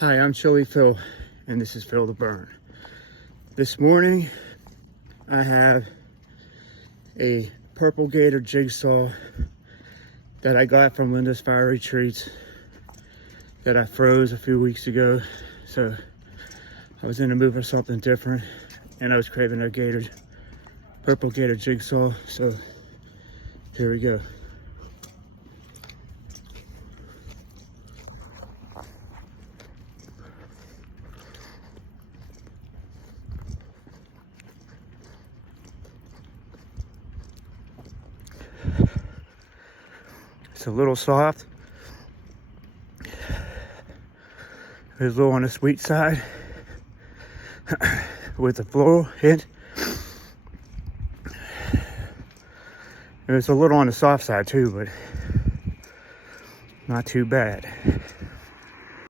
Hi, I'm Chili Phil, and this is Phil the Burn. This morning, I have a purple gator jigsaw that I got from Linda's Fire Retreats that I froze a few weeks ago. So I was in the mood for something different, and I was craving a purple gator jigsaw. So here we go. It's a little soft. It's a little on the sweet side with a floral hint. And it's a little on the soft side too, but not too bad.